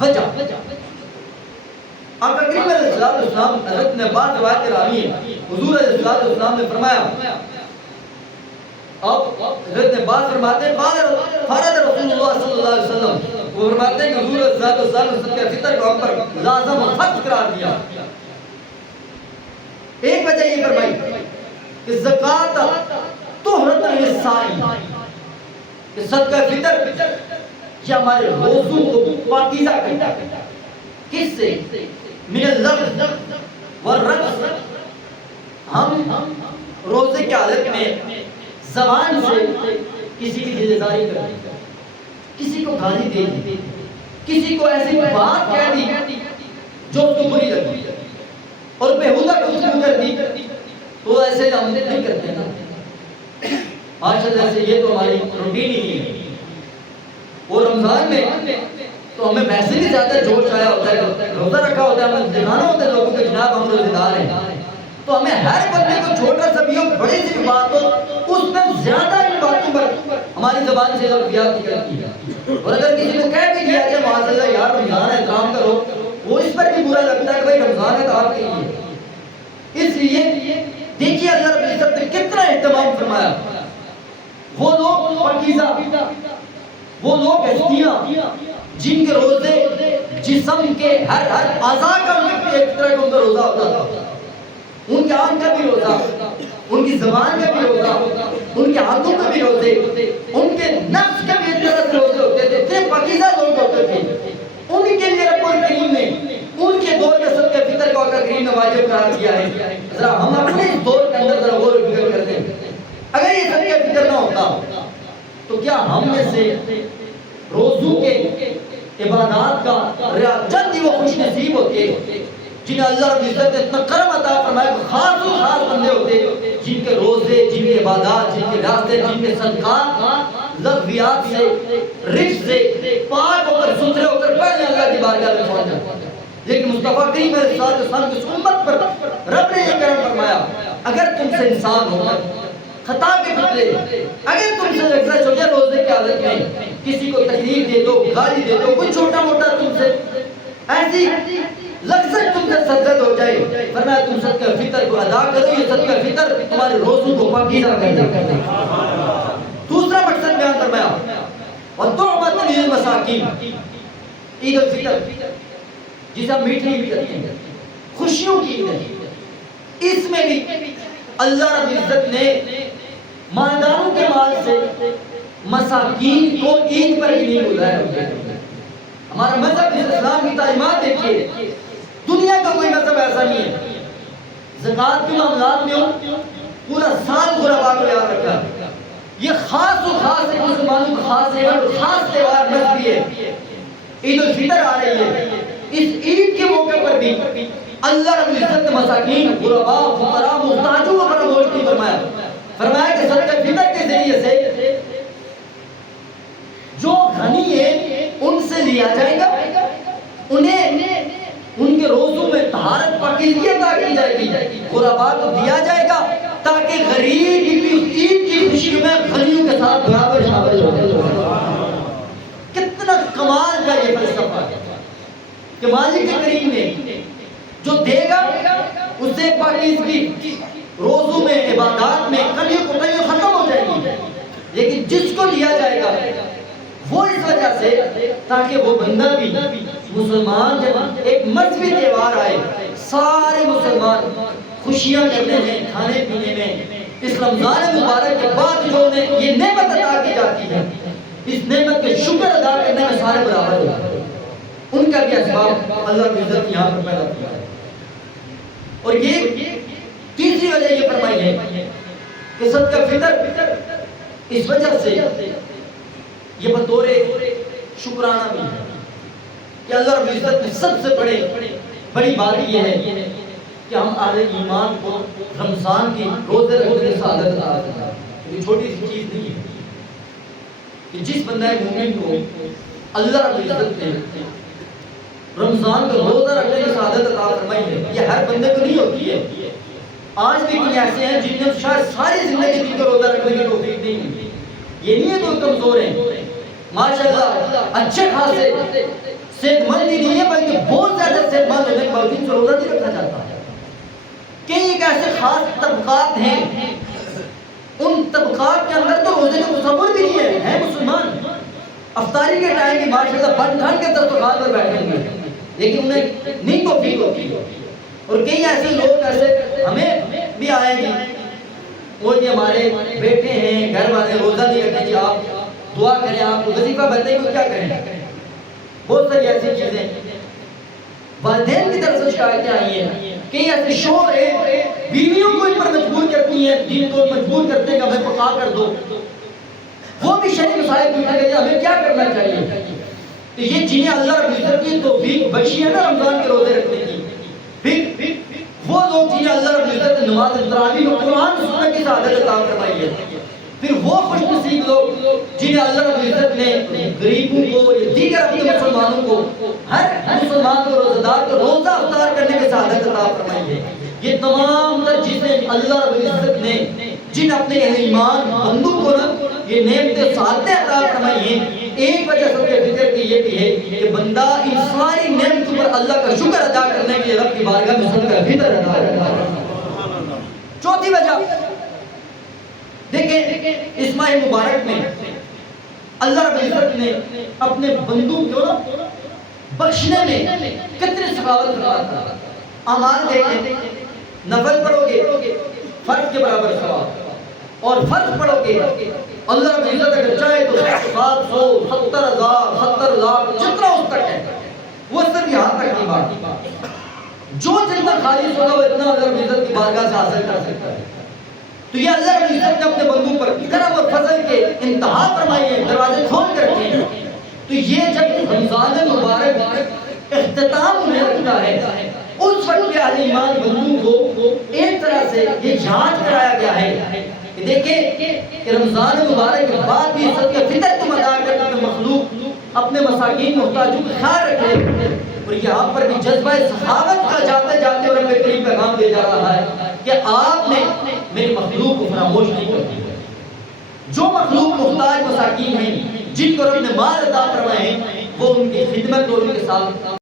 وجہ آقا کریم علیہ السلام حضرت نے بعض روایت راوی ہیں حضور علیہ السلام نے فرمایا اب حضرت نے بات فرماتے ہیں فارد رسول اللہ صلی اللہ علیہ وسلم وہ فرماتے ہیں کہ حضور علیہ السلام نے صدقہ فطر کو ہم پر لازم و فرض قرار دیا. ایک وجہ یہ فرمائی کہ زکوٰۃ طہرۃ للصائم کہ صدقہ فطر یہ ہمارے روزوں کو پاکیزہ کرتا ہے. کس سے؟ من اللغو والرفث. ہم روزے کی حالت میں زبان سے کسی کی دلداری کر دی, کسی کو گالی دے دی, کسی کو ایسی بات کہہ دی جو اس کو بری لگی اور بےہودہ گفتگو کر دی, تو ایسے ہم نہیں کرتے نا ماشاءاللہ سے. یہ تو ہماری روٹین ہی ہے. اور رمضان میں تو ہمیں ویسے بھی زیادہ جوش آیا ہوتا ہے, روزہ رکھا ہوتا ہے, ہمیں دکھانا ہوتا ہے لوگوں کے جناب ہم روزے دار ہیں, تو ہمیں ہر بندے کو چھوٹا سا بھی ہو بڑی سی بات ہو اس میں زیادہ ان باتوں پر ہماری زبان سے لفظیات نکلتی ہے. اور اگر کسی کو کہہ بھی دیا جائے معاذ اللہ یار رمضان ہے احترام کرو, وہ اس پر بھی برا لگتا ہے کہ بھائی رمضان ہے تو آپ کے لیے. اس لیے دیکھیے اللہ رب العزت نے کتنا اہتمام فرمایا. وہ لوگ پاکیزہ, وہ لوگ ہستیاں جن کے روزے جسم کے ہر اعضاء کا ایک طرح کا ان کا روزہ ہوتا تھا. ان کے آنکھ کا بھی روزہ, ان کی زبان کا بھی روزہ, ان کے ہاتھوں کا بھی روزے, ان کے نفس کا بھی ایک طرح سے روزے ہوتے تھے. اتنے پاکیزہ لوگ ہوتے تھے. ان کے لیے رب الکریم نے ان کے دور میں صدقہ فطر کو آقا کریم نے واجب قرار دیا ہے. ذرا ہم اپنے اس دور کے اندر ذرا غور و فکر کرتے ہیں. اگر یہ صدقہ فطر نہ ہوتا تو کیا ہم میں سے روزوں کے عبادات کا چند ہی وہ خوش نصیب ہوتے جنہیں اللہ رب العزت نے اتنا کرم عطا فرمایا کہ خاص و خاص بندے ہوتے جن کے روزے, جن کے عبادات, جن کے راستے, جن کے صدقات لغویات سے, رجس سے پاک ہو کر ستھرے ہو کر پہلے اللہ کی بارگاہ میں پہنچ جاتے. لیکن مصطفیٰ کریم علیہ السلام کی امت پر رب نے یہ کرم فرمایا اگر تم سے انسان ہو خطا کے بدلے اگر تم سے لفظ ہو جائے روزے کی حالت میں کسی کو تکلیف دے دو, گالی دے دو, کوئی چھوٹا موٹا تم سے ایسی لفظ تم سے سرزد ہو جائے, فرمایا تم صدقہ فطر کو ادا کرو. یہ صدقہ فطر تمہارے روزوں کو پاکیزہ کر دے. دوسرا مقصد بیان فرمایا وَالطُعْمَةُ لِلْمَسَاكِينِ. عید الفطر جسے ہم میٹھی عید کہتے ہیں, خوشیوں کی عید ہے. اس میں بھی اللہ رب العزت نے مالداروں کے مال سے مساکین کو عید پر بھی نہیں بلایا. ہمارا مذہب اسلام کی تعلیمات دیکھیے, دنیا کا کوئی مذہب ایسا نہیں ہے زکوٰۃ کے معاملات میں پورا سال غربا کو یاد رکھا. یہ خاص و خاص ایک مسلمانوں کا خاص ہے اور خاص تہوار مذہبی ہے. عید الفطر آ رہی ہے, اس عید کے موقع پر بھی اللہ رب العزت نے مساکین, غربا, فقراء, محتاجوں کو فراموش نہیں فرمایا. فرمایا کہ صدقہ فطر کے ذریعے سے جو غنی ہے ان سے لیا جائے گا, انہیں ان کے روزوں میں طہارت پاکیزگی عطا کی جائے گی, غربا کو دیا جائے گا تاکہ غریب بھی عید کی خوشی میں غنیوں کے ساتھ برابر شامل ہو جائے. کتنا کمال کا یہ فلسفہ ہے کہ مالک کریم نے جو دے گا اسے پاکیزگی روزوں میں, عبادات میں کلیوں کوتاہیاں ختم ہو جائیں گی. لیکن جس کو لیا جائے گا وہ اس وجہ سے تاکہ وہ بندہ بھی مسلمان جب ایک مذہبی تہوار آئے سارے مسلمان خوشیاں کرنے میں, کھانے پینے میں, اس رمضان مبارک کے بعد جو انہیں یہ نعمت عطا کی جاتی ہے اس نعمت کے شکر ادا کرنے میں سارے برابر ہوتے ہیں. ان کا بھی اسباب اللہ کی عزت یہاں پر پیدا کیا ہے. اور یہ تیسری وجہ یہ فرمائی ہے کہ صدقہ فطر اس وجہ سے یہ بطور شکرانہ بھی ہے کہ اللہ رب العزت نے سب سے بڑی بات یہ ہے کہ ہم اہل ایمان کو رمضان کی روزے رکھنے کی سعادت عطا کرتا ہے. یہ چھوٹی سی چیز نہیں ہے کہ جس بندہ مومن کو اللہ رب العزت نے رمضان کا روزہ رکھنے کی سعادت عطا فرمائی ہے, یہ ہر بندے کو نہیں ہوتی ہے. آج بھی کچھ ایسے ہیں جن نے شاید ساری زندگی دن کو روزہ رکھنے کی توفیق نہیں ملی. یہ نہیں ہے کہ وہ کمزور ہیں, ماشاءاللہ اچھے خاصے صحت مند ہی نہیں ہے بلکہ بہت زیادہ صحت مند ہونے کے باوجود روزہ نہیں رکھا جاتا ہے. کئی ایک ایسے خاص طبقات ہیں ان طبقات کے اندر تو روزے کا تصور بھی نہیں ہے مسلمان افطاری کے ٹائم بھی ماشاءاللہ بن ٹھن کے دسترخوان پر بیٹھے ہوئے لیکن انہیں نہیں توفیق ہوتی. اور کئی ایسے لوگ ایسے ہمیں بھی آئے گی وہ جی ہمارے بیٹے ہیں گھر والے روزہ نہیں رکھتے جی آپ دعا کریں آپ کو وظیفہ بننے کو کیا کریں. بہت ساری ایسی چیزیں والدین کی طرف سے شکایتیں آئی ہیں. کئی ایسے شوہر ہیں بیویوں کو ان پر مجبور کرتی ہیں دین کو مجبور کرتے ہیں کہ ہمیں پکا کر دو. وہ بھی شرعی مسائل پوچھنے کے لیے ہمیں کیا کرنا چاہیے. تو یہ جنہیں اللہ رب العزت کی توفیق بخشی ہے نا رمضان کے روزے رکھنے کی پھر وہ لوگ جنہیں اللہ رب العزت نے نماز تراویح اور قرآن سننے کی سعادت عطا فرمائی ہے پھر وہ خوش نصیب لوگ جنہیں اللہ رب العزت نے غریبوں کو یا دیگر اپنے مسلمانوں کو ہر مسلمان کو روزہ دار کو روزہ افطار کرنے کی سعادت عطا فرمائی ہے. یہ تمام تر چیزیں اللہ رب العزت نے جن اپنے ایمان بندوں کو نا یہ نعمتیں سعادتیں عطا فرمائی ہیں. ایک وجہ سب کے فکر کی یہ بھی ہے کہ بندہ ان ساری نعمتوں پر اللہ کا شکر ادا کرنے کے لیے رب کی بارگاہ میں صدقہ فطر ادا کرتا ہے. چوتھی وجہ دیکھیں اس ماہ مبارک میں اللہ رب العزت نے اپنے بندوں کو بخشنے میں کتنی سخاوت فرماتا ہے. اعمال دیکھیں نفل پڑھو گے فرض کے برابر ثواب اور فرض پڑھو گے اللہ رب العزت اگر چاہے تو 700 70,000 70 لاکھ جتنا اس تک ہے وہ صرف یہاں تک کی بات جو جتنا خالص ہوگا وہ اتنا اللہ رب العزت کی بارگاہ سے حاصل کر سکتا ہے. تو یہ اللہ رب العزت نے اپنے بندوں پر کرم اور فضل کے انتہا فرمائی ہے دروازے کھول کر رکھے ہیں. تو یہ جب رمضان مبارک اختتام ہونے لگتا ہے اس وقت کے اہل ایمان بندوں کو ایک طرح سے یہ یاد کرایا گیا ہے کہ دیکھیں کہ رمضان مبارک کے بعد بھی صدقہ فطر تم ادا کر اپنے مخلوق اپنے مساکین محتاجوں کا خیال رکھے. اور یہاں پر بھی جذبہ سخاوت کا جاتے جاتے اور ہمیں قریب پیغام دے جا رہا ہے کہ آپ نے میری مخلوق کو فراموش نہیں کرتی. جو مخلوق محتاج مساکین ہیں جن کو رب نے مال عطا فرمائے ہیں وہ ان کی خدمت اور ان کے ساتھ